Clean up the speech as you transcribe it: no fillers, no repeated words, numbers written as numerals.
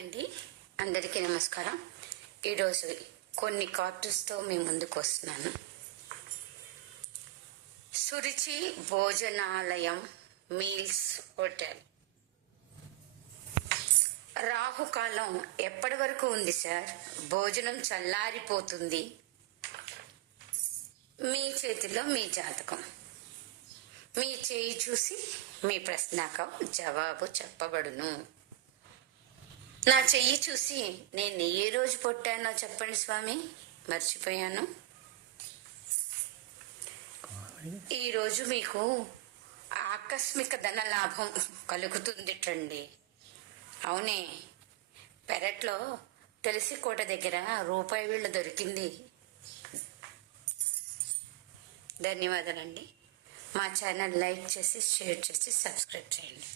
అండి, అందరికీ నమస్కారం. ఈరోజు కొన్ని కార్టూన్స్తో మీ ముందుకు వస్తున్నాను. Suruchi Bhojanalayam meals hotel. రాహుకాలం ఎప్పటి వరకు ఉంది సార్? భోజనం చల్లారిపోతుంది. మీ చేతిలో మీ జాతకం. మీ చేయి చూసి మీ ప్రశ్నకు జవాబు చెప్పబడును. నా చెయ్యి చూసి నేను ఏ రోజు పుట్టానో చెప్పండి స్వామి, మర్చిపోయాను. ఈరోజు మీకు ఆకస్మిక ధన లాభం కలుగుతుందిటండి. అవునే, పెరట్లో తులసి కోట దగ్గర రూపాయి బిళ్ళ దొరికింది. ధన్యవాదాలండి. మా ఛానల్ లైక్ చేసి, షేర్ చేసి, సబ్స్క్రైబ్ చేయండి.